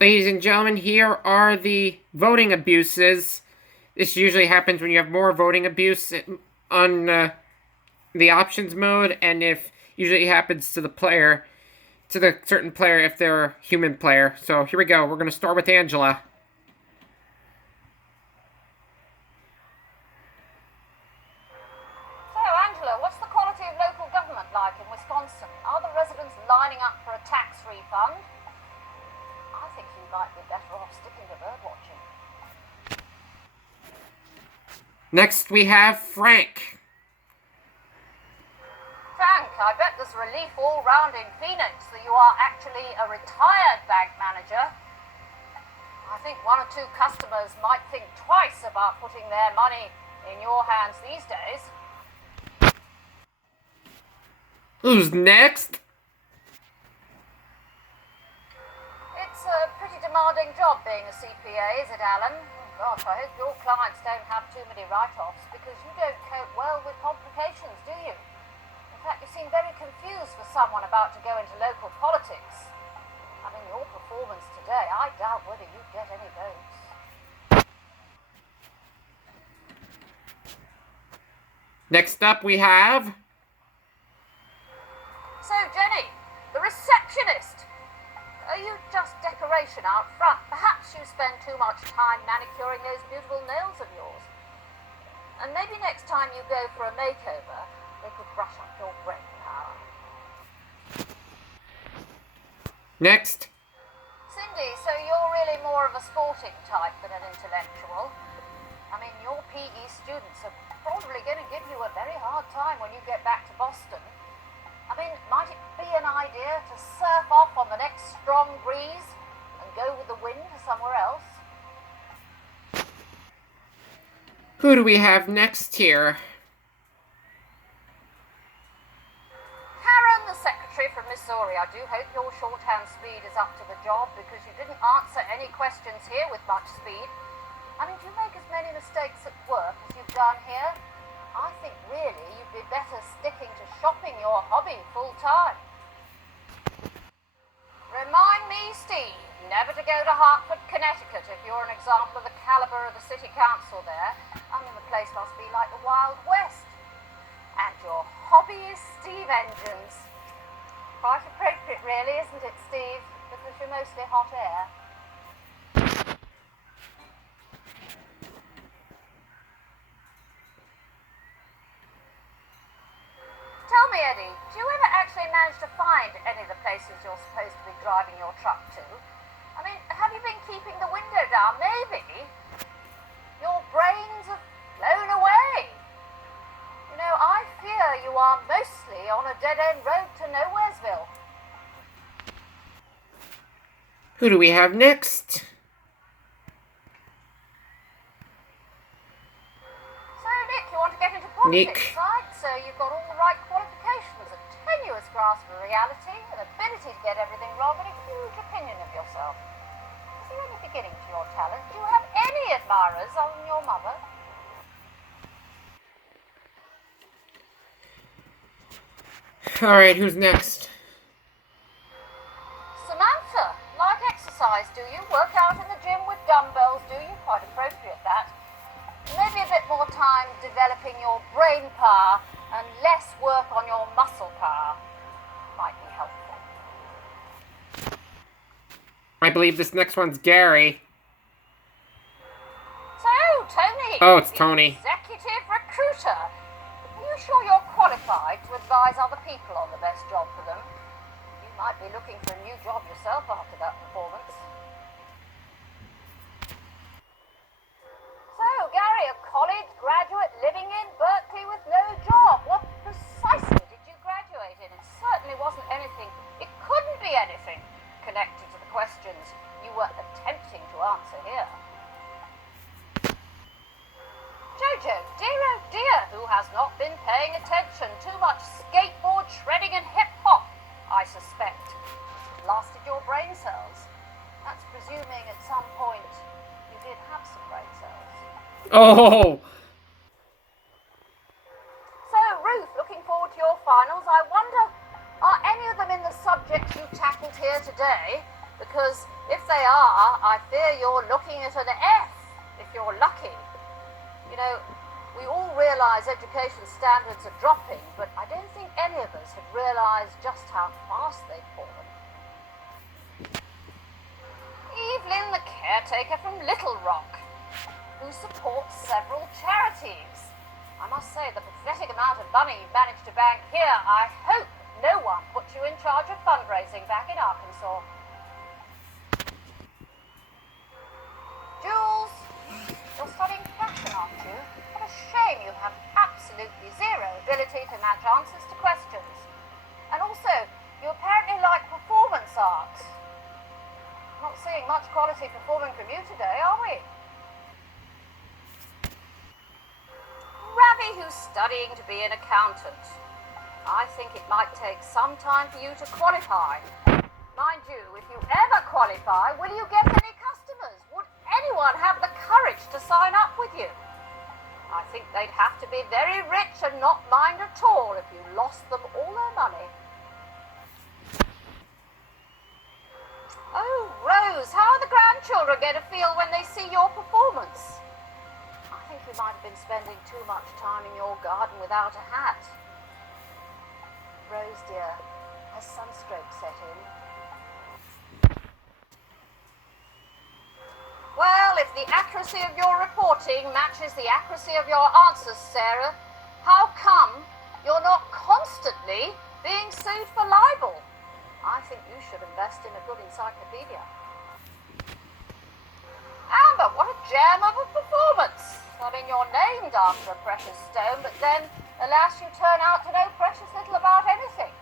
Ladies and gentlemen, here are the voting abuses. This usually happens when you have more voting abuse on the options mode, and if usually happens to the player, to the certain player if they're a human player. So here we go. We're going to start with Angela. So, Angela, what's the quality of local government like in Wisconsin? Are the residents lining up for a tax refund? I think you might be better off sticking to bird watching. Next, we have Frank. Frank, I bet there's relief all round in Phoenix that you are actually a retired bank manager. I think one or two customers might think twice about putting their money in your hands these days. Who's next? It's a pretty demanding job being a CPA, is it, Alan? Oh, gosh, I hope your clients don't have too many write-offs, because you don't cope well with complications, do you? In fact, you seem very confused for someone about to go into local politics. I mean, your performance today, I doubt whether you'd get any votes. Next up, we have... So, Jenny, the receptionist. Are you just decoration out front? Perhaps you spend too much time manicuring those beautiful nails of yours. And maybe next time you go for a makeover, they could brush up your brain power. Next. Cindy, so you're really more of a sporting type than an intellectual. I mean, your PE students are probably going to give you a very hard time when you get back to Boston. I mean, might it be an idea to surf off on the next strong breeze and go with the wind to somewhere else? Who do we have next here? Karen, the secretary from Missouri, I do hope your shorthand speed is up to the job, because you didn't answer any questions here with much speed. I mean, do you make as many mistakes at work as you've done here? I think really you'd be better sticking to shopping your hobby full time. Remind me, Steve, never to go to Hartford, Connecticut if you're an example of the caliber of the city council there. I mean, the place must be like the Wild West. And your hobby is Steve engines. Quite appropriate really, isn't it, Steve? Because you're mostly hot air. Tell me, Eddie, do you ever actually manage to find any of the places you're supposed to be driving your truck to? I mean, have you been keeping the window down? Maybe your brains have flown away. You know, I fear you are mostly on a dead-end road to Nowheresville. Who do we have next? So, Nick, you want to get into politics, Nick. right? So you've got all the right qualifications, a tenuous grasp of reality, an ability to get everything wrong, and a huge opinion of yourself. Is there any beginning to your talent? Do you have any admirers other than your mother? Alright, who's next? Samantha, like exercise, do you? Work out in the gym with dumbbells, do you? Quite appropriate, that. Maybe a bit more time developing your brain power and less work on your muscle power might be helpful. I believe this next one's Gary. So, Tony. Oh, it's Tony. Executive recruiter. Are you sure you're qualified to advise other people on the best job for them? You might be looking for a new job yourself after that performance. So, Gary, a college graduate living in Berkeley with no job. What precisely did you graduate in? It certainly wasn't anything, it couldn't be anything connected to the questions you were attempting to answer here. Jojo, dear oh dear, who has not been paying attention? Too much skateboard shredding and hip-hop, I suspect. It's blasted your brain cells. That's presuming at some point you did have some brain cells. Oh! So, Ruth, looking forward to your finals. I wonder, are any of them in the subjects you tackled here today? Because If they are, I fear you're looking at an F, if you're lucky. You know, we all realise education standards are dropping, but I don't think any of us have realised just how fast they've fallen. Evelyn, the caretaker from Little Rock, who supports several charities. I must say, the pathetic amount of money you managed to bank here, I hope no one put you in charge of fundraising back in Arkansas. Jules, you're studying fashion, aren't you? What a shame you have absolutely zero ability to match answers to questions. And also, you apparently like performance art. Not seeing much quality performing from you today, are we? Ravi, who's studying to be an accountant. I think it might take some time for you to qualify. Mind you, if you ever qualify, will you get any customers? Would anyone have the courage to sign up with you? I think they'd have to be very rich and not mind at all if you lost them all their money. Oh, Rose, how are the grandchildren going to feel when they see your performance? I think you might have been spending too much time in your garden without a hat. Rose, dear, has sunstroke set in? Well, if the accuracy of your reporting matches the accuracy of your answers, Sarah, how come you're not constantly being sued for libel? I think you should invest in a good encyclopedia. Amber, what a gem of a performance! I mean, you're named after a precious stone, but then, alas, you turn out to know precious little about anything.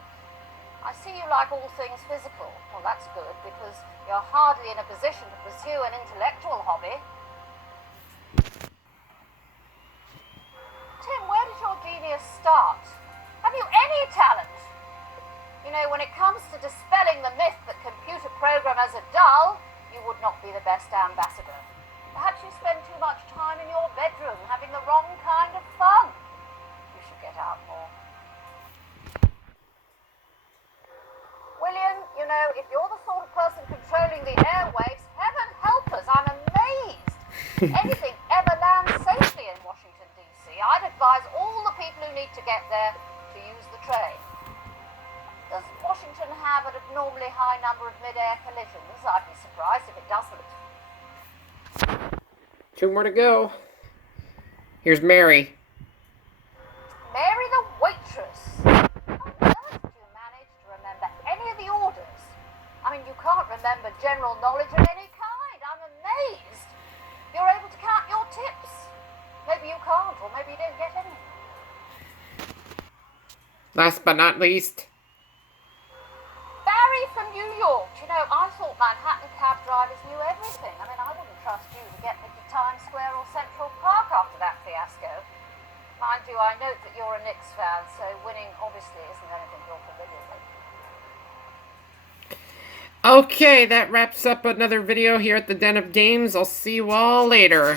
I see you like all things physical. Well, that's good, because you're hardly in a position to pursue an intellectual hobby. Tim, where did your genius start? Have you any talent? You know, when it comes to dispelling the myth that computer programmers are dull, you would not be the best ambassador. Perhaps you spend too much time in your bedroom having the wrong kind of fun. You should get out more. William, you know, if you're the sort of person controlling the airwaves, heaven help us, I'm amazed. Anything ever lands safely in Washington, D.C. I'd advise all the people who need to get there to use the train. Does Washington have an abnormally high number of mid-air collisions? I'd be surprised if it doesn't. 2 more to go. Here's Mary. Mary the waitress. How on earth do you manage to remember any of the orders? I mean, you can't remember general knowledge of any kind. I'm amazed. You're able to count your tips. Maybe you can't, or maybe you don't get any. Last but not least, Barry from New York. You know, I thought Manhattan cab drivers knew everything. I mean, I wouldn't trust you to get me to Times Square or Central Park after that fiasco. Mind you, I note that you're a Knicks fan, so winning obviously isn't anything you're familiar with. okay, that wraps up another video here at the Den of Games. I'll see you all later.